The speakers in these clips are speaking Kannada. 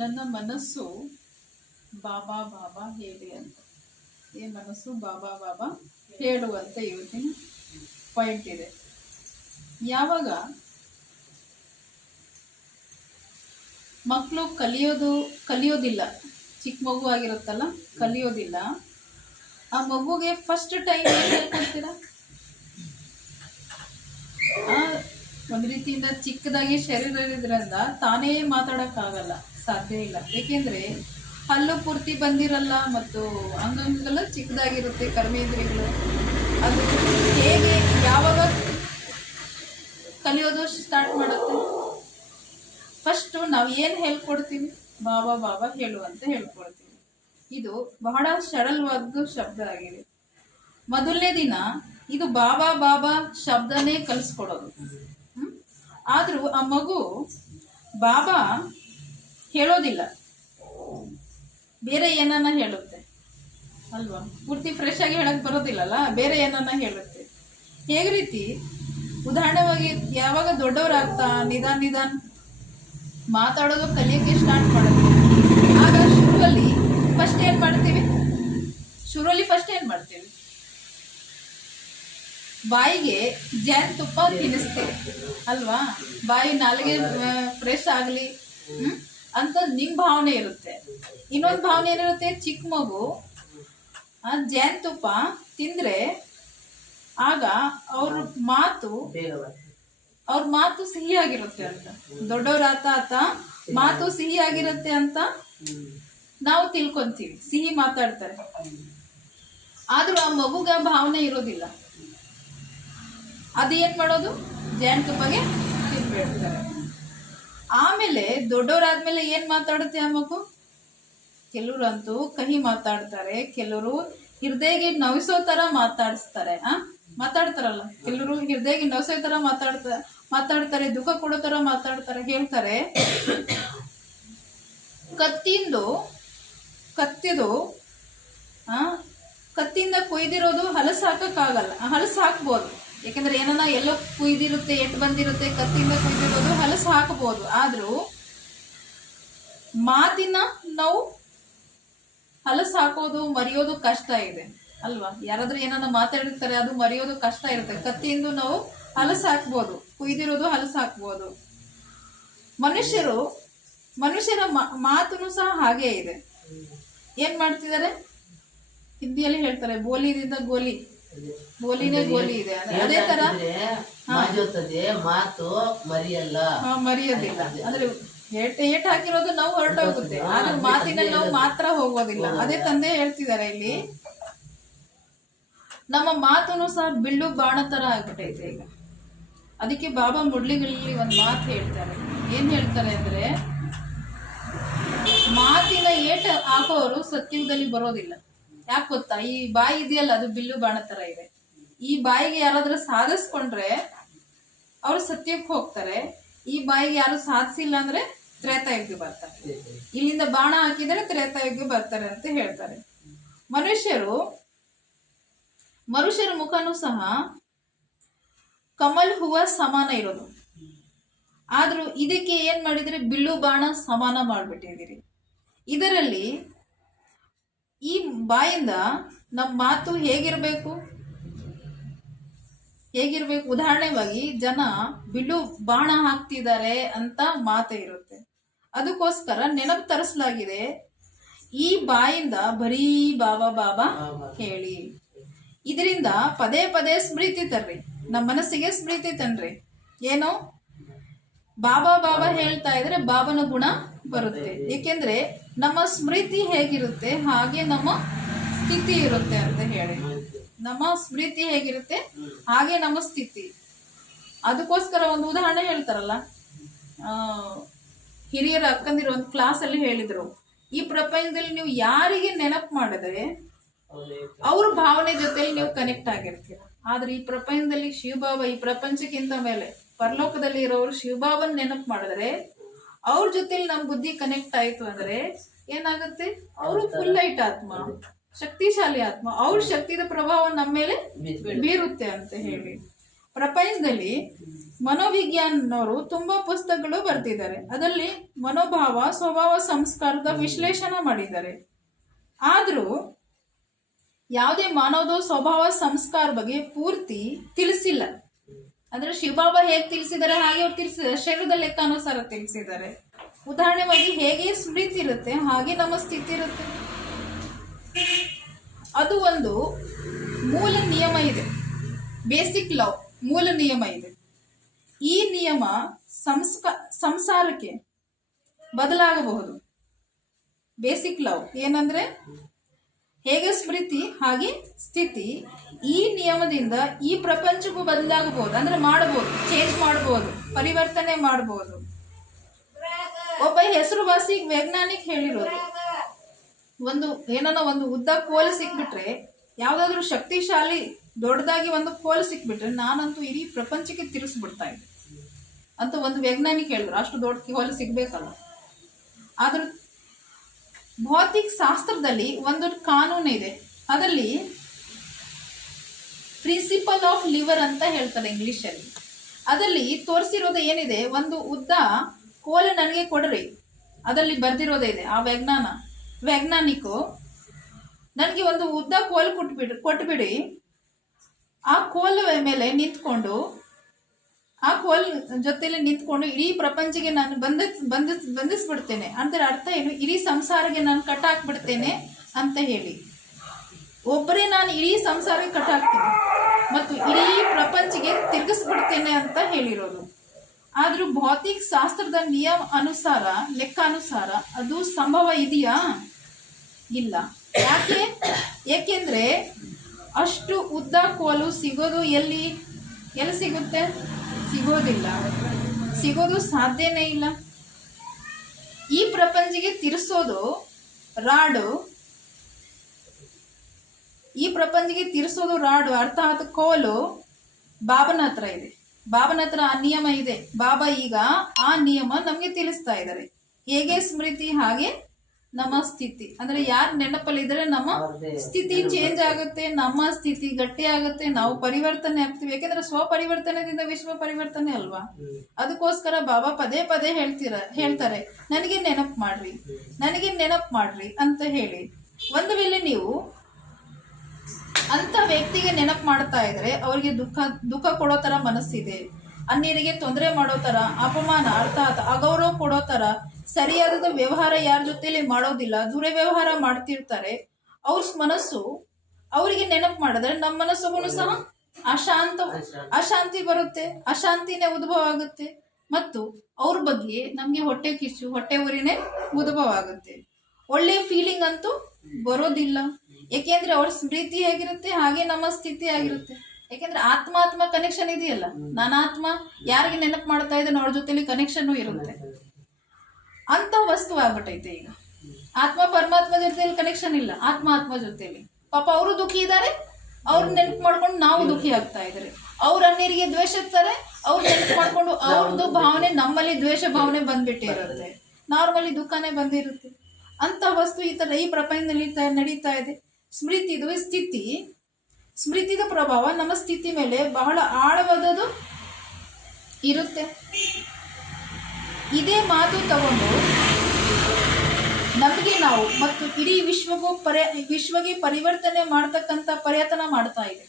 ನನ್ನ ಮನಸ್ಸು ಬಾಬಾ ಬಾಬಾ ಹೇಳಿ ಅಂತ. ಈ ಮನಸ್ಸು ಬಾಬಾ ಬಾಬಾ ಹೇಳುವಂತ ಇವತ್ತಿನ ಪಾಯಿಂಟ್ ಇದೆ. ಯಾವಾಗ ಮಕ್ಕಳು ಕಲಿಯೋದಿಲ್ಲ, ಚಿಕ್ಕ ಮಗು ಆಗಿರುತ್ತಲ್ಲ, ಕಲಿಯೋದಿಲ್ಲ, ಆ ಮಗುಗೆ ಫಸ್ಟ್ ಟೈಮ್ ಏನು ಹೇಳ್ಕೊಡ್ತೀರಾ? ಒಂದು ರೀತಿಯಿಂದ ಚಿಕ್ಕದಾಗಿ ಶರೀರ ಇರೋದ್ರಿಂದ ತಾನೇ ಮಾತಾಡೋಕ್ಕಾಗಲ್ಲ, ಸಾಧ್ಯ ಇಲ್ಲ. ಏಕೆಂದರೆ ಹಲ್ಲು ಪೂರ್ತಿ ಬಂದಿರಲ್ಲ ಮತ್ತು ಅಂಗಾಂಗಗಳು ಚಿಕ್ಕದಾಗಿರುತ್ತೆ, ಕರ್ಮೇಂದ್ರಿಯಗಳು. ಅದು ಹೇಗೆ ಯಾವಾಗ ಕಲಿಯೋದು ಸ್ಟಾರ್ಟ್ ಮಾಡುತ್ತೆ? ಫಸ್ಟು ನಾವು ಏನು ಹೇಳ್ಕೊಡ್ತೀವಿ? ಬಾಬಾ ಬಾಬಾ ಹೇಳುವಂತ ಹೇಳ್ಕೊಡ್ತೀವಿ. ಇದು ಬಹಳ ಸರಳವಾದ ಶಬ್ದ ಆಗಿದೆ. ಮೊದಲನೇ ದಿನ ಇದು ಬಾಬಾ ಬಾಬಾ ಶಬ್ದನೇ ಕಲಿಸ್ಕೊಡೋದು. ಆದರೂ ಆ ಮಗು ಬಾಬಾ ಹೇಳೋದಿಲ್ಲ, ಬೇರೆ ಏನನ್ನ ಹೇಳುತ್ತೆ ಅಲ್ವಾ? ಪೂರ್ತಿ ಫ್ರೆಶ್ ಆಗಿ ಹೇಳಕ್ ಬರೋದಿಲ್ಲಲ್ಲ, ಬೇರೆ ಏನನ್ನ ಹೇಳುತ್ತೆ. ಹೇಗೆ ರೀತಿ ಉದಾಹರಣೆವಾಗಿ ಯಾವಾಗ ದೊಡ್ಡವರಾಗ್ತಾ ನಿಧಾನ ಮಾತಾಡೋದು ಕಲಿಯೋಕ್ಕೆ ಸ್ಟಾರ್ಟ್ ಮಾಡುತ್ತೆ, ಆಗ ಶುರುವಲ್ಲಿ ಫಸ್ಟ್ ಏನು ಮಾಡ್ತೀವಿ? ಬಾಯಿಗೆ ಜೇನುತುಪ್ಪ ತಿನ್ನಿಸ್ತೀವಿ ಅಲ್ವಾ? ಬಾಯಿ ನಾಲಿಗೆ ಫ್ರೆಶ್ ಆಗಲಿ ಅಂತ ನಿಮ್ಮ ಭಾವನೆ ಇರುತ್ತೆ. ಇನ್ನೊಂದು ಭಾವನೆ ಏನಿರುತ್ತೆ? ಚಿಕ್ಕ ಮಗು ಜೇನುತುಪ್ಪ ತಿಂದ್ರೆ ಆಗ ಅವ್ರ ಮಾತು ಸಿಹಿಯಾಗಿರುತ್ತೆ ಅಂತ, ದೊಡ್ಡವರಾತ ಮಾತು ಸಿಹಿಯಾಗಿರುತ್ತೆ ಅಂತ ನಾವು ತಿಳ್ಕೊಂತೀವಿ. ಸಿಹಿ ಮಾತಾಡ್ತಾರೆ, ಆದ್ರೂ ಆ ಮಗುಗ ಭಾವನೆ ಇರೋದಿಲ್ಲ. ಅದೇನ್ ಮಾಡೋದು? ಜೇನುತುಪ್ಪಗೆ ತಿನ್ಬಿಡ್ತಾರೆ. ಆಮೇಲೆ ದೊಡ್ಡವರಾದ್ಮೇಲೆ ಏನ್ ಮಾತಾಡುತ್ತೆ ಆ ಮಗು? ಕೆಲವ್ರಂತೂ ಕಹಿ ಮಾತಾಡ್ತಾರೆ, ಕೆಲವರು ಹೃದಯಗೆ ನವಿಸೋ ತರ ಮಾತಾಡ್ತಾರಲ್ಲ, ಕೆಲವರು ಹೃದಯಗೆ ನವಿಸೋ ತರ ಮಾತಾಡ್ತಾರೆ, ದುಃಖ ಕೊಡೋ ತರ ಮಾತಾಡ್ತಾರೆ. ಹೇಳ್ತಾರೆ, ಕತ್ತಿಂದ ಕೊಯ್ದಿರೋದು ಹಲಸು ಹಾಕಕ್ಕಾಗಲ್ಲ. ಹಲಸು ಹಾಕ್ಬೋದು, ಯಾಕಂದ್ರೆ ಏನನ್ನ ಎಲ್ಲೋ ಕುಯ್ದಿರುತ್ತೆ, ಎಟ್ಟು ಬಂದಿರುತ್ತೆ, ಕತ್ತಿಂದ ಕುಯ್ದಿರೋದು ಹಲಸು ಹಾಕಬಹುದು. ಆದ್ರೂ ಮಾತಿನ ನಾವು ಹಲಸು ಹಾಕೋದು ಮರೆಯೋದು ಕಷ್ಟ ಇದೆ ಅಲ್ವಾ? ಯಾರಾದ್ರೂ ಏನನ್ನ ಮಾತಾಡಿರ್ತಾರೆ, ಅದು ಮರೆಯೋದು ಕಷ್ಟ ಇರುತ್ತೆ. ಕತ್ತಿಯಿಂದ ನಾವು ಹಲಸು ಹಾಕ್ಬೋದು, ಕುಯ್ದಿರೋದು ಹಲಸು ಹಾಕ್ಬೋದು. ಮನುಷ್ಯರ ಮಾತುನು ಸಹ ಹಾಗೆ ಇದೆ. ಏನ್ ಮಾಡ್ತಿದ್ದಾರೆ? ಹಿಂದಿಯಲ್ಲಿ ಹೇಳ್ತಾರೆ, ಬೋಲಿದಿಂದ ಗೋಲಿನೇ ಗೋಲಿ ಇದೆ. ಅದೇ ತರ ಮಾತು ಮರೆಯೋದಿಲ್ಲ. ಅಂದ್ರೆ ಏಟ್ ಹಾಕಿರೋದು ನಾವು ಹೊರಟೋಗುತ್ತೆ, ಆದ್ರೆ ಮಾತಿನಲ್ಲಿ ನಾವು ಮಾತ್ರ ಹೋಗೋದಿಲ್ಲ. ಅದೇ ತಂದೆ ಹೇಳ್ತಿದ್ದಾರೆ ಇಲ್ಲಿ, ನಮ್ಮ ಮಾತುನು ಸಹ ಬಿಲ್ಲು ಬಾಣ ತರ ಆಗ್ಬಿಟ್ಟೈತೆ ಈಗ. ಅದಕ್ಕೆ ಬಾಬಾ ಮುಡ್ಲಿಗಳಲ್ಲಿ ಒಂದು ಮಾತು ಹೇಳ್ತಾರೆ. ಏನ್ ಹೇಳ್ತಾರೆ ಅಂದ್ರೆ, ಮಾತಿನ ಏಟ ಹಾಕೋರು ಸತ್ಯುಗದಲ್ಲಿ ಬರೋದಿಲ್ಲ. ಯಾಕೆ ಗೊತ್ತಾ? ಈ ಬಾಯಿ ಇದೆಯಲ್ಲ, ಅದು ಬಿಲ್ಲು ಬಾಣ ತರ ಇದೆ. ಈ ಬಾಯಿಗೆ ಯಾರಾದ್ರೂ ಸಾಧಿಸ್ಕೊಂಡ್ರೆ ಅವ್ರು ಸತ್ಯಕ್ಕೆ ಹೋಗ್ತಾರೆ. ಈ ಬಾಯಿಗೆ ಯಾರು ಸಾಧಿಸಿಲ್ಲ ಅಂದ್ರೆ ತ್ರೇತಾಯುಗ ಬರ್ತಾರೆ. ಇಲ್ಲಿಂದ ಬಾಣ ಹಾಕಿದರೆ ತ್ರೇತಾಯುಗ ಬರ್ತಾರೆ ಅಂತ ಹೇಳ್ತಾರೆ. ಮನುಷ್ಯರ ಮುಖನೂ ಸಹ ಕಮಲ್ ಹೂವ ಸಮಾನ ಇರೋದು, ಆದ್ರೂ ಇದಕ್ಕೆ ಏನ್ ಮಾಡಿದ್ರಿ? ಬಿಲ್ಲು ಬಾಣ ಸಮಾನ ಮಾಡ್ಬಿಟ್ಟಿದ್ದೀರಿ. ಇದರಲ್ಲಿ ಈ ಬಾಯಿಂದ ನಮ್ಮ ಮಾತು ಹೇಗಿರ್ಬೇಕು? ಉದಾಹರಣೆವಾಗಿ ಜನ ಬಿಲ್ಲು ಬಾಣ ಹಾಕ್ತಿದ್ದಾರೆ ಅಂತ ಮಾತು ಇರುತ್ತೆ. ಅದಕ್ಕೋಸ್ಕರ ನೆನಪು ತರಿಸಲಾಗಿದೆ, ಈ ಬಾಯಿಂದ ಬರೀ ಬಾಬಾ ಬಾಬಾ ಹೇಳಿ. ಇದರಿಂದ ಪದೇ ಪದೇ ಸ್ಮೃತಿ ತರ್ರಿ, ನಮ್ಮ ಮನಸ್ಸಿಗೆ ಸ್ಮೃತಿ ತನ್ರಿ. ಏನು? ಬಾಬಾ ಬಾಬಾ ಹೇಳ್ತಾ ಇದ್ರೆ ಬಾಬನ ಗುಣ ಬರುತ್ತೆ. ಏಕೆಂದ್ರೆ ನಮ್ಮ ಸ್ಮೃತಿ ಹೇಗಿರುತ್ತೆ ಹಾಗೆ ನಮ್ಮ ಸ್ಥಿತಿ ಇರುತ್ತೆ ಅಂತ ಹೇಳಿ. ನಮ್ಮ ಸ್ಮೃತಿ ಹೇಗಿರುತ್ತೆ ಹಾಗೆ ನಮ್ಮ ಸ್ಥಿತಿ. ಅದಕ್ಕೋಸ್ಕರ ಒಂದು ಉದಾಹರಣೆ ಹೇಳ್ತಾರಲ್ಲ, ಹಿರಿಯರ ಅಕ್ಕಂದಿರು ಒಂದು ಕ್ಲಾಸ್ ಅಲ್ಲಿ ಹೇಳಿದ್ರು, ಈ ಪ್ರಪಂಚದಲ್ಲಿ ನೀವು ಯಾರಿಗೆ ನೆನಪು ಮಾಡಿದ್ರೆ ಅವ್ರ ಭಾವನೆ ಜೊತೆಲಿ ನೀವು ಕನೆಕ್ಟ್ ಆಗಿರ್ತೀರ. ಆದ್ರೆ ಈ ಪ್ರಪಂಚದಲ್ಲಿ ಶಿವಬಾಬಾ, ಈ ಪ್ರಪಂಚಕ್ಕಿಂತ ಮೇಲೆ ಪರಲೋಕದಲ್ಲಿ ಇರೋರು ಶಿವಬಾಬನ್ ನೆನಪು ಮಾಡಿದ್ರೆ ಅವ್ರ ಜೊತೆಲಿ ನಮ್ ಬುದ್ಧಿ ಕನೆಕ್ಟ್ ಆಯ್ತು ಅಂದ್ರೆ ಏನಾಗುತ್ತೆ? ಅವರು ಫುಲ್ ಲೈಟ್ ಆತ್ಮ, ಶಕ್ತಿಶಾಲಿ ಆತ್ಮ, ಅವ್ರ ಶಕ್ತಿದ ಪ್ರಭಾವ ನಮ್ಮ ಮೇಲೆ ಬೀರುತ್ತೆ ಅಂತ ಹೇಳಿ. ಪ್ರಪಂಚದಲ್ಲಿ ಮನೋವಿಜ್ಞಾನವರು ತುಂಬಾ ಪುಸ್ತಕಗಳು ಬರ್ತಿದ್ದಾರೆ. ಅದರಲ್ಲಿ ಮನೋಭಾವ ಸ್ವಭಾವ ಸಂಸ್ಕಾರದ ವಿಶ್ಲೇಷಣೆ ಮಾಡಿದ್ದಾರೆ. ಆದರೂ ಯಾವುದೇ ಮಾನವದ ಸ್ವಭಾವ ಸಂಸ್ಕಾರ ಬಗ್ಗೆ ಪೂರ್ತಿ ತಿಳಿಸಿಲ್ಲ. ಅಂದ್ರೆ ಶಿವಬಾಬಾ ಹೇಗೆ ತಿಳಿಸಿದ್ದಾರೆ ಹಾಗೆ ಅವ್ರು ತಿಳಿಸಿದ್ದಾರೆ, ಶರೀರದ ಲೆಕ್ಕಾನುಸಾರ ತಿಳಿಸಿದ್ದಾರೆ. ಉದಾಹರಣೆವಾಗಿ ಹೇಗೆ ಸ್ಮೃತಿ ಇರುತ್ತೆ ಹಾಗೆ ನಮ್ಮ ಸ್ಥಿತಿ ಇರುತ್ತೆ. ಅದು ಒಂದು ಮೂಲ ನಿಯಮ ಇದೆ, ಬೇಸಿಕ್ ಲವ್ ಮೂಲ ನಿಯಮ ಇದೆ. ಈ ನಿಯಮ ಸಂಸಾರಕ್ಕೆ ಬದಲಾಗಬಹುದು. ಬೇಸಿಕ್ ಲವ್ ಏನಂದ್ರೆ ಹೇಗೆ ಸ್ಮೃತಿ ಹಾಗೆ ಸ್ಥಿತಿ, ಈ ನಿಯಮದಿಂದ ಈ ಪ್ರಪಂಚಕ್ಕೂ ಬದಲಾಗಬಹುದು. ಅಂದ್ರೆ ಮಾಡಬಹುದು, ಚೇಂಜ್ ಮಾಡಬಹುದು, ಪರಿವರ್ತನೆ ಮಾಡಬಹುದು. ಒಬ್ಬ ಹೆಸರುವಾಸಿ ವೈಜ್ಞಾನಿಕ ಹೇಳಿರೋದು, ಒಂದು ಉದ್ದ ಕೋಲು ಸಿಕ್ಬಿಟ್ರೆ, ಯಾವ್ದಾದ್ರು ಶಕ್ತಿಶಾಲಿ ದೊಡ್ಡದಾಗಿ ಒಂದು ಕೋಲು ಸಿಕ್ಬಿಟ್ರೆ ನಾನಂತೂ ಇಡೀ ಪ್ರಪಂಚಕ್ಕೆ ತಿರ್ಸ್ಬಿಡ್ತಾ ಇದ್ದೆ ಅಂತ ಒಂದು ವೈಜ್ಞಾನಿಕ ಹೇಳಿದ್ರು. ಅಷ್ಟು ದೊಡ್ಡ ಕೋಲು ಸಿಗ್ಬೇಕಲ್ಲ. ಆದ್ರೂ ಭೌತಿಕ ಶಾಸ್ತ್ರದಲ್ಲಿ ಒಂದು ಕಾನೂನು ಇದೆ. ಅದರಲ್ಲಿ ಪ್ರಿನ್ಸಿಪಲ್ ಆಫ್ ಲಿವರ್ ಅಂತ ಹೇಳ್ತಾರೆ ಇಂಗ್ಲಿಷಲ್ಲಿ. ಅದರಲ್ಲಿ ತೋರಿಸಿರೋದು ಏನಿದೆ, ಒಂದು ಉದ್ದ ಕೋಲು ನನಗೆ ಕೊಡ್ರಿ, ಅದರಲ್ಲಿ ಬರ್ದಿರೋದೇ ಇದೆ. ಆ ವೈಜ್ಞಾನಿಕು ನನಗೆ ಒಂದು ಉದ್ದ ಕೋಲು ಕೊಟ್ಬಿಡಿ, ಆ ಕೋಲು ಮೇಲೆ ನಿಂತ್ಕೊಂಡು, ಆ ಕೋಲ್ ಜೊತೆಲಿ ನಿಂತ್ಕೊಂಡು ಇಡೀ ಪ್ರಪಂಚಕ್ಕೆ ನಾನು ಬಂಧಿಸ್ಬಿಡ್ತೇನೆ. ಅಂದ್ರೆ ಅರ್ಥ ಏನು, ಇಡೀ ಸಂಸಾರಕ್ಕೆ ನಾನು ಕಟ್ಟಾಕ್ಬಿಡ್ತೇನೆ ಅಂತ ಹೇಳಿ. ಒಬ್ಬರೇ ನಾನು ಇಡೀ ಸಂಸಾರಕ್ಕೆ ಕಟ್ಟಾಕ್ತೀನಿ ಮತ್ತು ಇಡೀ ಪ್ರಪಂಚಕ್ಕೆ ತಿರುಗಿಸ್ಬಿಡ್ತೇನೆ ಅಂತ ಹೇಳಿರೋದು. ಆದ್ರೂ ಭೌತಿಕ ಶಾಸ್ತ್ರದ ನಿಯಮ ಅನುಸಾರ, ಲೆಕ್ಕಾನುಸಾರ ಅದು ಸಂಭವ ಇದೆಯಾ? ಇಲ್ಲ. ಯಾಕೆಂದ್ರೆ ಅಷ್ಟು ಉದ್ದ ಕೋಲು ಸಿಗೋದು ಎಲ್ಲಿ ಸಿಗುತ್ತೆ? ಸಿಗೋದಿಲ್ಲ, ಸಿಗೋದು ಸಾಧ್ಯನೇ ಇಲ್ಲ. ಈ ಪ್ರಪಂಚಕ್ಕೆ ತಿರ್ಸೋದು ರಾಡು, ಅರ್ಥಾತ್ ಕೋಲು ಬಾಬನ ಹತ್ರ ಇದೆ. ಬಾಬನ ಹತ್ರ ಆ ನಿಯಮ ಇದೆ. ಬಾಬಾ ಈಗ ಆ ನಿಯಮ ನಮ್ಗೆ ತಿಳಿಸ್ತಾ ಇದ್ದಾರೆ. ಹೇಗೆ ಸ್ಮೃತಿ ಹಾಗೆ ನಮ್ಮ ಸ್ಥಿತಿ. ಅಂದ್ರೆ ಯಾರು ನೆನಪಲ್ಲಿದ್ರೆ ನಮ್ಮ ಸ್ಥಿತಿ ಚೇಂಜ್ ಆಗುತ್ತೆ, ನಮ್ಮ ಸ್ಥಿತಿ ಗಟ್ಟಿ ಆಗುತ್ತೆ, ನಾವು ಪರಿವರ್ತನೆ ಆಗ್ತೀವಿ. ಯಾಕೆಂದ್ರೆ ಸ್ವಪರಿವರ್ತನೆದಿಂದ ವಿಶ್ವ ಪರಿವರ್ತನೆ ಅಲ್ವಾ. ಅದಕ್ಕೋಸ್ಕರ ಬಾಬಾ ಪದೇ ಹೇಳ್ತಾರೆ ನನಗೆ ನೆನಪು ಮಾಡ್ರಿ ಅಂತ ಹೇಳಿ. ಒಂದು ವೇಳೆ ನೀವು ಅಂತ ವ್ಯಕ್ತಿಗೆ ನೆನಪು ಮಾಡ್ತಾ ಇದ್ರೆ ಅವ್ರಿಗೆ ದುಃಖ ಕೊಡೋ ತರ ಮನಸ್ಸಿದೆ, ಅನ್ಯರಿಗೆ ತೊಂದರೆ ಮಾಡೋ ತರ, ಅಪಮಾನ ಅರ್ಥಾತ್ ಅಗೌರವ ಕೊಡೋ ತರ, ಸರಿಯಾದ ವ್ಯವಹಾರ ಯಾರ ಜೊತೆಲಿ ಮಾಡೋದಿಲ್ಲ, ದುರ್ವ್ಯವಹಾರ ಮಾಡ್ತಿರ್ತಾರೆ, ಅವ್ರ ಮನಸ್ಸು ಅವರಿಗೆ ನೆನಪು ಮಾಡಿದ್ರೆ ನಮ್ಮ ಮನಸ್ಸುಗೂ ಸಹ ಅಶಾಂತಿ ಬರುತ್ತೆ, ಅಶಾಂತಿನೇ ಉದ್ಭವ ಆಗುತ್ತೆ. ಮತ್ತು ಅವ್ರ ಬಗ್ಗೆ ನಮ್ಗೆ ಹೊಟ್ಟೆ ಕಿಚ್ಚು, ಹೊಟ್ಟೆ ಉರಿನೇ ಉದ್ಭವ ಆಗುತ್ತೆ. ಒಳ್ಳೆ ಫೀಲಿಂಗ್ ಅಂತೂ ಬರೋದಿಲ್ಲ. ಯಾಕೆಂದ್ರೆ ಅವ್ರ ಸ್ಮೃತಿ ಹೇಗಿರುತ್ತೆ ಹಾಗೆ ನಮ್ಮ ಸ್ಥಿತಿ ಆಗಿರುತ್ತೆ. ಯಾಕೆಂದ್ರೆ ಆತ್ಮ ಕನೆಕ್ಷನ್ ಇದೆಯಲ್ಲ, ನಾನಾತ್ಮ ಯಾರಿಗೆ ನೆನಪು ಮಾಡ್ತಾ ಇದ್ದೇನೆ ಅವ್ರ ಜೊತೆಲಿ ಕನೆಕ್ಷನ್ ಇರುತ್ತೆ. ಅಂತ ವಸ್ತು ಆಗ್ಬಿಟ್ಟೈತೆ ಈಗ. ಆತ್ಮ ಪರಮಾತ್ಮ ಜೊತೆಲಿ ಕನೆಕ್ಷನ್ ಇಲ್ಲ, ಆತ್ಮ ಜೊತೆಲಿ. ಪಾಪ ಅವರು ದುಃಖಿ ಇದ್ದಾರೆ, ಅವ್ರ ನೆನಪು ಮಾಡ್ಕೊಂಡು ನಾವು ದುಃಖಿ ಆಗ್ತಾ ಇದ್ದಾರೆ. ಅವ್ರ ಅನ್ಯರಿಗೆ ದ್ವೇಷ ಇರ್ತಾರೆ, ಅವ್ರು ನೆನಪು ಮಾಡ್ಕೊಂಡು ಅವ್ರದ್ದು ಭಾವನೆ ನಮ್ಮಲ್ಲಿ ದ್ವೇಷ ಭಾವನೆ ಬಂದ್ಬಿಟ್ಟಿರುತ್ತೆ, ನಾರ್ಮಲಿ ದುಃಖನೇ ಬಂದಿರುತ್ತೆ. ಅಂತ ವಸ್ತು ಈ ಪ್ರಪಂಚದಲ್ಲಿ ನಡೀತಾ ಇದೆ. ಸ್ಮೃತಿದ ಪ್ರಭಾವ ನಮ್ಮ ಸ್ಥಿತಿ ಮೇಲೆ ಬಹಳ ಆಳವಾದದ್ದು ಇರುತ್ತೆ. ಇದೇ ಮಾತು ತಗೊಂಡು ನಮಗೆ ನಾವು ಮತ್ತು ಇಡೀ ವಿಶ್ವಗೆ ಪರಿವರ್ತನೆ ಮಾಡ್ತಕ್ಕಂಥ ಪ್ರಯತ್ನ ಮಾಡ್ತಾ ಇದೆ.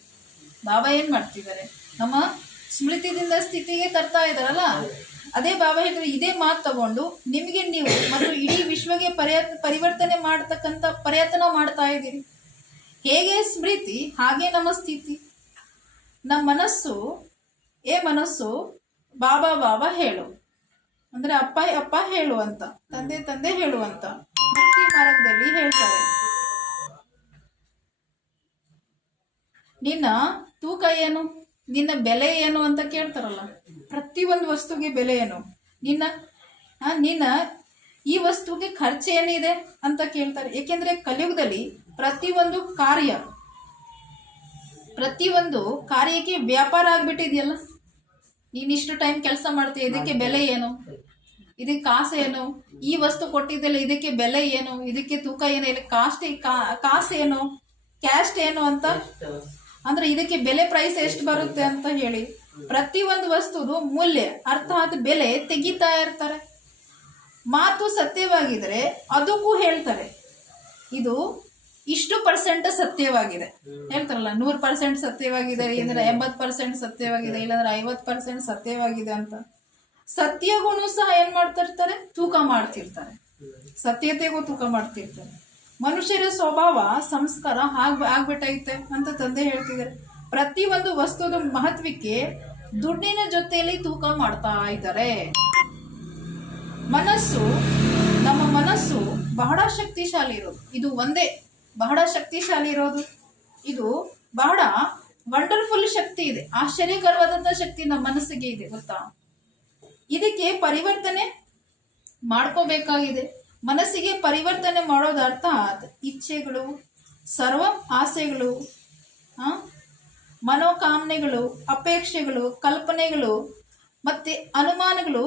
ಬಾಬಾ ಏನ್ ಮಾಡ್ತಿದ್ದಾರೆ, ನಮ್ಮ ಸ್ಮೃತಿದಿಂದ ಸ್ಥಿತಿಗೆ ತರ್ತಾ ಇದಾರಲ್ಲ, ಅದೇ ಬಾಬಾ ಹೇಳಿದ್ರೆ ಇದೇ ಮಾತು ತಗೊಂಡು ನಿಮಗೆ ನೀವು ಮತ್ತು ಇಡೀ ವಿಶ್ವಗೆ ಪರಿವರ್ತನೆ ಮಾಡ್ತಕ್ಕಂಥ ಪ್ರಯತ್ನ ಮಾಡ್ತಾ ಇದ್ದೀರಿ. ಹೇಗೆ ಸ್ಮೃತಿ ಹಾಗೆ ನಮ್ಮ ಸ್ಥಿತಿ. ನಮ್ಮ ಮನಸ್ಸು ಬಾಬಾ ಹೇಳು ಅಂದ್ರೆ ಅಪ್ಪ ಹೇಳುವಂತ, ತಂದೆ ಹೇಳುವಂತ ಭಕ್ತಿ ಮಾರ್ಗದಲ್ಲಿ ಹೇಳ್ತಾರೆ. ನಿನ್ನ ತೂಕ ಏನು, ನಿನ್ನ ಬೆಲೆ ಏನು ಅಂತ ಕೇಳ್ತಾರಲ್ಲ. ಪ್ರತಿಯೊಂದು ವಸ್ತುಗೆ ಬೆಲೆ ಏನು, ನಿನ್ನ ಈ ವಸ್ತುಗೆ ಖರ್ಚು ಏನಿದೆ ಅಂತ ಕೇಳ್ತಾರೆ. ಏಕೆಂದ್ರೆ ಕಲಿಯುಗದಲ್ಲಿ ಪ್ರತಿಯೊಂದು ಕಾರ್ಯಕ್ಕೆ ವ್ಯಾಪಾರ ಆಗ್ಬಿಟ್ಟಿದೆಯಲ್ಲ. ನೀನಿಷ್ಟು ಟೈಮ್ ಕೆಲಸ ಮಾಡ್ತೀಯ, ಇದಕ್ಕೆ ಬೆಲೆ ಏನು, ಇದಕ್ಕೆ ಕಾಸು ಏನು, ಈ ವಸ್ತು ಕೊಟ್ಟಿದ್ದಲ್ಲ ಇದಕ್ಕೆ ಬೆಲೆ ಏನು, ಇದಕ್ಕೆ ತೂಕ ಏನು, ಇಲ್ಲಿ ಕಾಸು ಏನು, ಕ್ಯಾಸ್ಟ್ ಏನು ಅಂತ, ಅಂದ್ರೆ ಇದಕ್ಕೆ ಬೆಲೆ ಪ್ರೈಸ್ ಎಷ್ಟು ಬರುತ್ತೆ ಅಂತ ಹೇಳಿ ಪ್ರತಿಯೊಂದು ವಸ್ತುದು ಮೂಲ್ಯ ಅರ್ಥಾತ್ ಬೆಲೆ ತೆಗಿತಾ ಇರ್ತಾರೆ. ಮಾತು ಸತ್ಯವಾಗಿದ್ರೆ ಅದಕ್ಕೂ ಹೇಳ್ತಾರೆ ಇದು ಇಷ್ಟು % ಸತ್ಯವಾಗಿದೆ ಹೇಳ್ತಾರಲ್ಲ. 100% ಸತ್ಯವಾಗಿದೆ, ಇಲ್ಲಂದ್ರೆ 80% ಸತ್ಯವಾಗಿದೆ, ಇಲ್ಲಾಂದ್ರೆ 50% ಸತ್ಯವಾಗಿದೆ ಅಂತ. ಸತ್ಯಗೂ ಸಹ ಏನ್ ಮಾಡ್ತಿರ್ತಾರೆ, ತೂಕ ಮಾಡ್ತಿರ್ತಾರೆ. ಸತ್ಯತೆಗೂ ತೂಕ ಮಾಡ್ತಿರ್ತಾರೆ. ಮನುಷ್ಯರ ಸ್ವಭಾವ ಸಂಸ್ಕಾರ ಆಗ್ಬಿಟ್ಟೈತೆ ಅಂತ ತಂದೆ ಹೇಳ್ತಿದ್ದಾರೆ. ಪ್ರತಿಯೊಂದು ವಸ್ತುದ ಮಹತ್ವಕ್ಕೆ ದುಡ್ಡಿನ ಜೊತೆಯಲ್ಲಿ ತೂಕ ಮಾಡ್ತಾ ಇದ್ದಾರೆ. ನಮ್ಮ ಮನಸ್ಸು ಬಹಳ ಶಕ್ತಿಶಾಲಿ ಇರೋದು. ಇದು ಒಂದೇ ಬಹಳ ಶಕ್ತಿಶಾಲಿ ಇರೋದು. ಇದು ಬಹಳ ವಂಡರ್ಫುಲ್ ಶಕ್ತಿ ಇದೆ. ಆಶ್ಚರ್ಯಕರವಾದಂತ ಶಕ್ತಿ ನಮ್ಮ ಮನಸ್ಸಿಗೆ ಇದೆ ಗೊತ್ತಾ. ಇದಕ್ಕೆ ಪರಿವರ್ತನೆ ಮಾಡ್ಕೋಬೇಕಾಗಿದೆ. ಮನಸ್ಸಿಗೆ ಪರಿವರ್ತನೆ ಮಾಡೋದ ಅರ್ಥಾತ್ ಇಚ್ಛೆಗಳು, ಸರ್ವ ಆಸೆಗಳು, ಮನೋಕಾಮನೆಗಳು, ಅಪೇಕ್ಷೆಗಳು, ಕಲ್ಪನೆಗಳು ಮತ್ತೆ ಅನುಮಾನಗಳು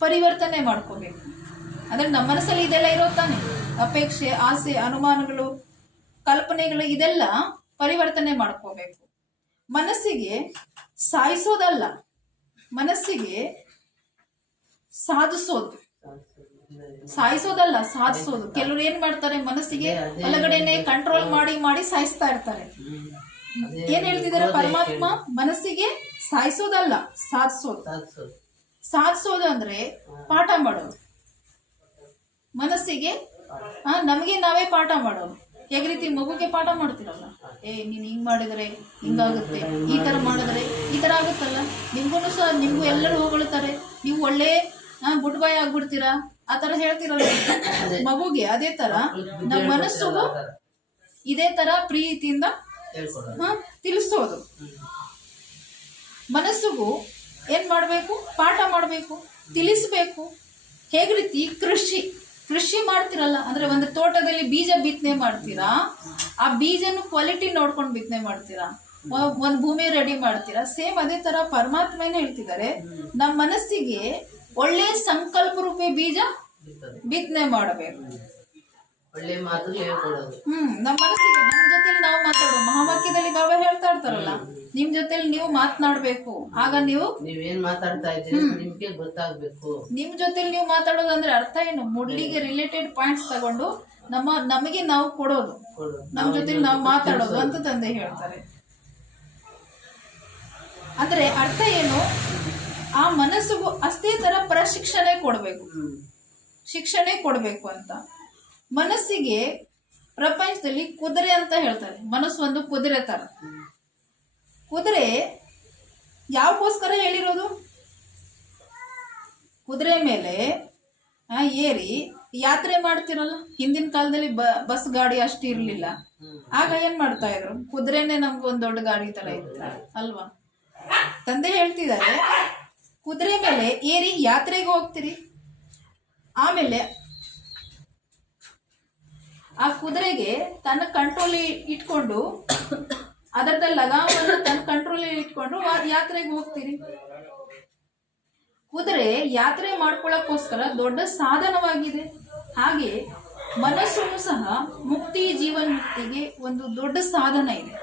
ಪರಿವರ್ತನೆ ಮಾಡ್ಕೋಬೇಕು. ಅಂದ್ರೆ ನಮ್ಮ ಮನಸ್ಸಲ್ಲಿ ಇದೆಲ್ಲ ಇರೋ ತಾನೆ, ಅಪೇಕ್ಷೆ, ಆಸೆ, ಅನುಮಾನಗಳು, ಕಲ್ಪನೆಗಳು, ಇದೆಲ್ಲ ಪರಿವರ್ತನೆ ಮಾಡ್ಕೋಬೇಕು. ಮನಸ್ಸಿಗೆ ಸಾಯಿಸೋದಲ್ಲ, ಮನಸ್ಸಿಗೆ ಸಾಧಿಸೋದು. ಸಾಯಿಸೋದಲ್ಲ, ಸಾಧಿಸೋದು. ಕೆಲವರು ಏನ್ ಮಾಡ್ತಾರೆ, ಮನಸ್ಸಿಗೆ ಒಳಗಡೆನೆ ಕಂಟ್ರೋಲ್ ಮಾಡಿ ಸಾಯಿಸ್ತಾ ಇರ್ತಾರೆ. ಏನ್ ಹೇಳ್ತಿದ್ದಾರೆ ಪರಮಾತ್ಮ, ಮನಸ್ಸಿಗೆ ಸಾಯಿಸೋದಲ್ಲ, ಸಾಧಿಸೋದು. ಸಾಧಿಸೋದು ಅಂದ್ರೆ ಪಾಠ ಮಾಡೋದು. ಮನಸ್ಸಿಗೆ ನಮಗೆ ನಾವೇ ಪಾಠ ಮಾಡೋದು. ಹೇಗೆ ರೀತಿ ಮಗುಗೆ ಪಾಠ ಮಾಡ್ತಿರಲ್ಲ, ನೀನ್ ಹಿಂಗ್ ಮಾಡಿದ್ರೆ ಹಿಂಗಾಗುತ್ತೆ, ಈ ತರ ಮಾಡಿದ್ರೆ ಈ ತರ ಆಗುತ್ತಲ್ಲ, ನಿಮ್ಗೂ ಸಹ ನಿಮ್ಗೂ ಎಲ್ಲರೂ ಹೊಗಳ್ತಾರೆ, ನೀವು ಒಳ್ಳೆ ಗುಡ್ ಬಾಯ್ ಆಗ್ಬಿಡ್ತೀರಾ, ಆ ತರ ಹೇಳ್ತಿರಲ್ಲ ಮಗುಗೆ. ಅದೇ ತರ ನಮ್ಮ ಮನಸ್ಸಿಗೂ ಇದೇ ತರ ಪ್ರೀತಿಯಿಂದ ತಿಳಿಸೋದು. ಮನಸ್ಸಿಗೂ ಏನ್ ಮಾಡ್ಬೇಕು, ಪಾಠ ಮಾಡ್ಬೇಕು, ತಿಳಿಸ್ಬೇಕು. ಹೇಗೆ ರೀತಿ ಕೃಷಿ ಮಾಡ್ತಿರಲ್ಲ, ಅಂದ್ರೆ ಒಂದು ತೋಟದಲ್ಲಿ ಬೀಜ ಬಿತ್ತನೆ ಮಾಡ್ತೀರಾ, ಆ ಬೀಜನ ಕ್ವಾಲಿಟಿ ನೋಡ್ಕೊಂಡು ಬಿತ್ತನೆ ಮಾಡ್ತೀರಾ, ಒಂದ್ ಭೂಮಿ ರೆಡಿ ಮಾಡ್ತೀರಾ. ಸೇಮ್ ಅದೇ ತರ ಪರಮಾತ್ಮ ಏನ್ ಹೇಳ್ತಿದ್ದಾರೆ, ನಮ್ಮ ಮನಸ್ಸಿಗೆ ಒಳ್ಳೆ ಸಂಕಲ್ಪ ರೂಪಿ ಬೀಜ ಬಿತ್ತನೆ ಮಾಡಬೇಕು. ನಮ್ಮ ಮನಸ್ಸಿಗೆ ನಮ್ಮ ಜೊತೆಲಿ ನಾವು ಮಾತಾಡೋ ಮಹಾವಾಕ್ಯದಲ್ಲಿ ಬಾಬಾ ಹೇಳ್ತಾ ಇರ್ತಾರಲ್ಲ, ನಿಮ್ ಜೊತೆಲಿ ನೀವು ಮಾತನಾಡ್ಬೇಕು. ಆಗ ನೀವೇನ್ ಮಾತಾಡ್ತಾ ಇದ್ದೀರಿ ನಿಮ್ಗೆ ಗೊತ್ತಾಗ್ಬೇಕು. ನಿಮ್ ಜೊತೆಲಿ ನೀವು ಮಾತಾಡೋದು ಅಂದ್ರೆ ಅರ್ಥ ಏನು, ಮುಡ್ಲಿಗೆ ರಿಲೇಟೆಡ್ ಪಾಯಿಂಟ್ಸ್ ತಗೊಂಡು ನಮಗೆ ನಾವು ಕೊಡೋದು, ನಮ್ ಜೊತೆಲಿ ನಾವು ಮಾತಾಡೋದು ಅಂತ ತಂದೆ ಹೇಳ್ತಾರೆ. ಅಂದ್ರೆ ಅರ್ಥ ಏನು, ಆ ಮನಸ್ಸಿಗೂ ಅಷ್ಟೇ ತರ ಶಿಕ್ಷಣೆ ಕೊಡ್ಬೇಕು ಅಂತ. ಮನಸ್ಸಿಗೆ ಪ್ರಪಂಚದಲ್ಲಿ ಕುದುರೆ ಅಂತ ಹೇಳ್ತಾರೆ. ಮನಸ್ಸು ಒಂದು ಕುದುರೆ ತರ. ಕುದುರೆ ಯಾವಕ್ಕೋಸ್ಕರ ಹೇಳಿರೋದು, ಕುದುರೆ ಮೇಲೆ ಏರಿ ಯಾತ್ರೆ ಮಾಡ್ತಿರಲ್ಲ. ಹಿಂದಿನ ಕಾಲದಲ್ಲಿ ಬಸ್ ಗಾಡಿ ಅಷ್ಟು ಇರ್ಲಿಲ್ಲ. ಆಗ ಏನ್ ಮಾಡ್ತಾ ಇದ್ರು, ಕುದುರೆನೆ ನಮ್ಗೊಂದ್ ದೊಡ್ಡ ಗಾಡಿ ತರ ಇತ್ತು ಅಲ್ವಾ. ತಂದೆ ಹೇಳ್ತಿದ್ದಾರೆ, ಕುದುರೆ ಮೇಲೆ ಏರಿ ಯಾತ್ರೆಗೆ ಹೋಗ್ತೀರಿ. ಆಮೇಲೆ ಆ ಕುದುರೆಗೆ ತನ್ನ ಕಂಟ್ರೋಲ್ ಇಟ್ಕೊಂಡು, ಅದರದ ಲಗಾಮನ್ನು ತನ್ನ ಕಂಟ್ರೋಲ್ ಇಟ್ಕೊಂಡು ಯಾತ್ರೆಗೆ ಹೋಗ್ತೀರಿ. ಕುದುರೆ ಯಾತ್ರೆ ಮಾಡ್ಕೊಳ್ಳೋಕ್ಕೋಸ್ಕರ ದೊಡ್ಡ ಸಾಧನವಾಗಿದೆ. ಹಾಗೆ ಮನಸ್ಸನ್ನು ಸಹ ಜೀವನ್ ಮುಕ್ತಿಗೆ ಒಂದು ದೊಡ್ಡ ಸಾಧನ ಇದೆ.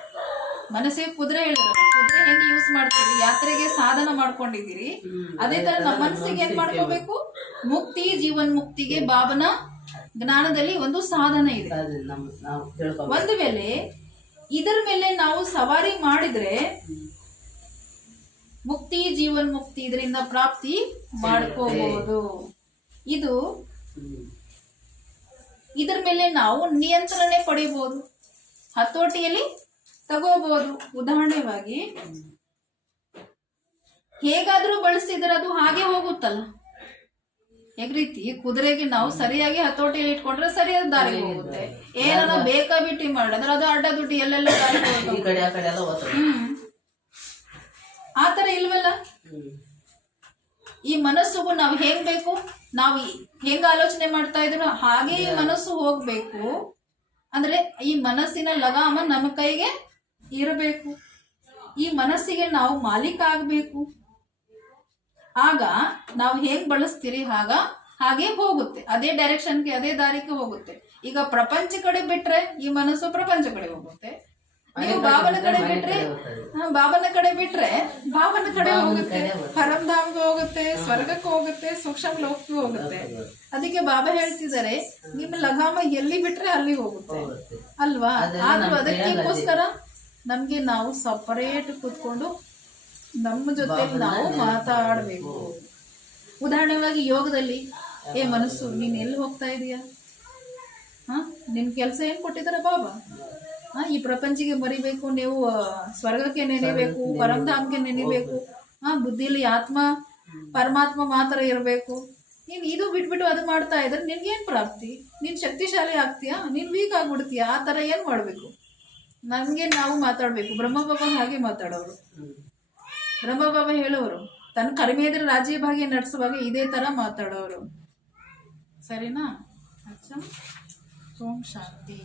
ಮನಸ್ಸಿಗೆ ಕುದುರೆ ಹೇಳಿದ್ರೆ, ಕುದುರೆ ಹೆಂಗೆ ಯೂಸ್ ಮಾಡ್ತೀರಿ, ಯಾತ್ರೆಗೆ ಸಾಧನ ಮಾಡ್ಕೊಂಡಿದ್ದೀರಿ. ಅದೇ ತರ ನಮ್ಮ ಮನಸ್ಸಿಗೆ ಏನ್ ಮಾಡ್ಕೋಬೇಕು, ಜೀವನ್ ಮುಕ್ತಿಗೆ ಬಾಬನ ಜ್ಞಾನದಲ್ಲಿ ಒಂದು ಸಾಧನ ಇದೆ. ಒಂದು ವೇಳೆ ಇದರ ಮೇಲೆ ನಾವು ಸವಾರಿ ಮಾಡಿದ್ರೆ ಜೀವನ್ ಮುಕ್ತಿ ಇದರಿಂದ ಪ್ರಾಪ್ತಿ ಮಾಡ್ಕೋಬಹುದು. ಇದರ ಮೇಲೆ ನಾವು ನಿಯಂತ್ರಣೆ ಪಡಿಬಹುದು, ಹತೋಟಿಯಲ್ಲಿ ತಗೋಬಹುದು. ಉದಾಹರಣೆವಾಗಿ ಹೇಗಾದ್ರೂ ಬಳಸಿದ್ರೆ ಅದು ಹಾಗೆ ಹೋಗುತ್ತಲ್ಲ. ಹೇಗ್ ರೀತಿ ಕುದುರೆಗೆ ನಾವು ಸರಿಯಾಗಿ ಹತೋಟಿಯಲ್ಲಿ ಇಟ್ಕೊಂಡ್ರೆ ಸರಿಯಾದ ದಾರಿ ಹೋಗುತ್ತೆ. ಏನಾರ ಬೇಕಾ ಬಿಟ್ಟಿ ಮಾಡಿದ್ರೆ ಅದು ಅಡ್ಡ ದುಡ್ಡಿ ಎಲ್ಲೆಲ್ಲ ದಾರಿ ಆತರ ಇಲ್ವಲ್ಲ. ಈ ಮನಸ್ಸಿಗೂ ನಾವು ಹೇಗ್ ಬೇಕು, ನಾವು ಹೆಂಗ ಆಲೋಚನೆ ಮಾಡ್ತಾ ಇದ್ರು ಹಾಗೆ ಈ ಮನಸ್ಸು ಹೋಗ್ಬೇಕು. ಅಂದ್ರೆ ಈ ಮನಸ್ಸಿನ ಲಗಾಮ ನಮ್ಮ ಕೈಗೆ ಇರಬೇಕು. ಈ ಮನಸ್ಸಿಗೆ ನಾವು ಮಾಲೀಕ ಆಗ್ಬೇಕು. ಆಗ ನಾವು ಹೆಂಗ್ ಬಳಸ್ತೀರಿ ಹಾಗೆ ಹೋಗುತ್ತೆ. ಅದೇ ಡೈರೆಕ್ಷನ್ಗೆ, ಅದೇ ದಾರಿಗೆ ಹೋಗುತ್ತೆ. ಈಗ ಪ್ರಪಂಚ ಕಡೆ ಬಿಟ್ರೆ ಈ ಮನಸ್ಸು ಪ್ರಪಂಚ ಕಡೆ ಹೋಗುತ್ತೆ. ನೀವು ಬಾಬನ ಕಡೆ ಬಿಟ್ರೆ ಬಾಬನ ಕಡೆ ಬಿಟ್ರೆ ಬಾಬನ ಕಡೆ ಹೋಗುತ್ತೆ, ಪರಂಧಾಮ್ಗೆ ಹೋಗುತ್ತೆ, ಸ್ವರ್ಗಕ್ಕೆ ಹೋಗುತ್ತೆ, ಸೂಕ್ಷ್ಮ ಲೋಕಕ್ಕೆ ಹೋಗುತ್ತೆ. ಅದಕ್ಕೆ ಬಾಬಾ ಹೇಳ್ತಿದ್ದಾರೆ ನಿಮ್ಮ ಲಗಾಮ ಎಲ್ಲಿ ಬಿಟ್ರೆ ಅಲ್ಲಿ ಹೋಗುತ್ತೆ ಅಲ್ವಾ. ಆದ್ರೂ ಅದಕ್ಕೋಸ್ಕರ ನಮ್ಗೆ ನಾವು ಸಪರೇಟ್ ಕೂತ್ಕೊಂಡು ನಮ್ಮ ಜೊತೆ ನಾವು ಮಾತಾಡಬೇಕು. ಉದಾಹರಣೆಗಾಗಿ ಯೋಗದಲ್ಲಿ ಮನಸ್ಸು ನೀನ್ ಎಲ್ಲಿ ಹೋಗ್ತಾ ಇದೀಯಾ, ನಿನ್ ಕೆಲಸ ಏನ್ ಕೊಟ್ಟಿದಾರ ಬಾಬಾ, ಈ ಪ್ರಪಂಚಿಗೆ ಮರಿಬೇಕು, ನೀವು ಸ್ವರ್ಗಕ್ಕೆ ನೆನೆಬೇಕು, ಪರಮಧಾಮಕ್ಕೆ ನೆನೆಬೇಕು, ಬುದ್ಧಿಲಿ ಆತ್ಮ ಪರಮಾತ್ಮ ಮಾತ್ರ ಇರಬೇಕು. ನೀನ್ ಇದು ಬಿಟ್ಬಿಟ್ಟು ಅದು ಮಾಡ್ತಾ ಇದ್ರೆ ನಿನ್ಗೇನ್ ಪ್ರಾಪ್ತಿ, ನೀನ್ ಶಕ್ತಿಶಾಲಿ ಆಗ್ತೀಯಾ, ನೀನ್ ವೀಕ್ ಆಗ್ಬಿಡ್ತೀಯಾ. ಆ ತರ ಏನ್ ಮಾಡ್ಬೇಕು, ನನ್ಗೆ ನಾವು ಮಾತಾಡ್ಬೇಕು. ಬ್ರಹ್ಮ ಬಾಬಾ ಹಾಗೆ ಮಾತಾಡೋರು, ಬ್ರಹ್ಮ ಬಾಬಾ ಹೇಳೋರು ತನ್ನ ಕಡಿಮೆ ಇದ್ರೆ ರಾಜ್ಯ ಭಾಗ್ಯ ನಡೆಸುವಾಗ ಇದೇ ತರ ಮಾತಾಡೋರು. ಸರಿನಾ? ಅಚ್ಚಾ, ಓಂ ಶಾಂತಿ.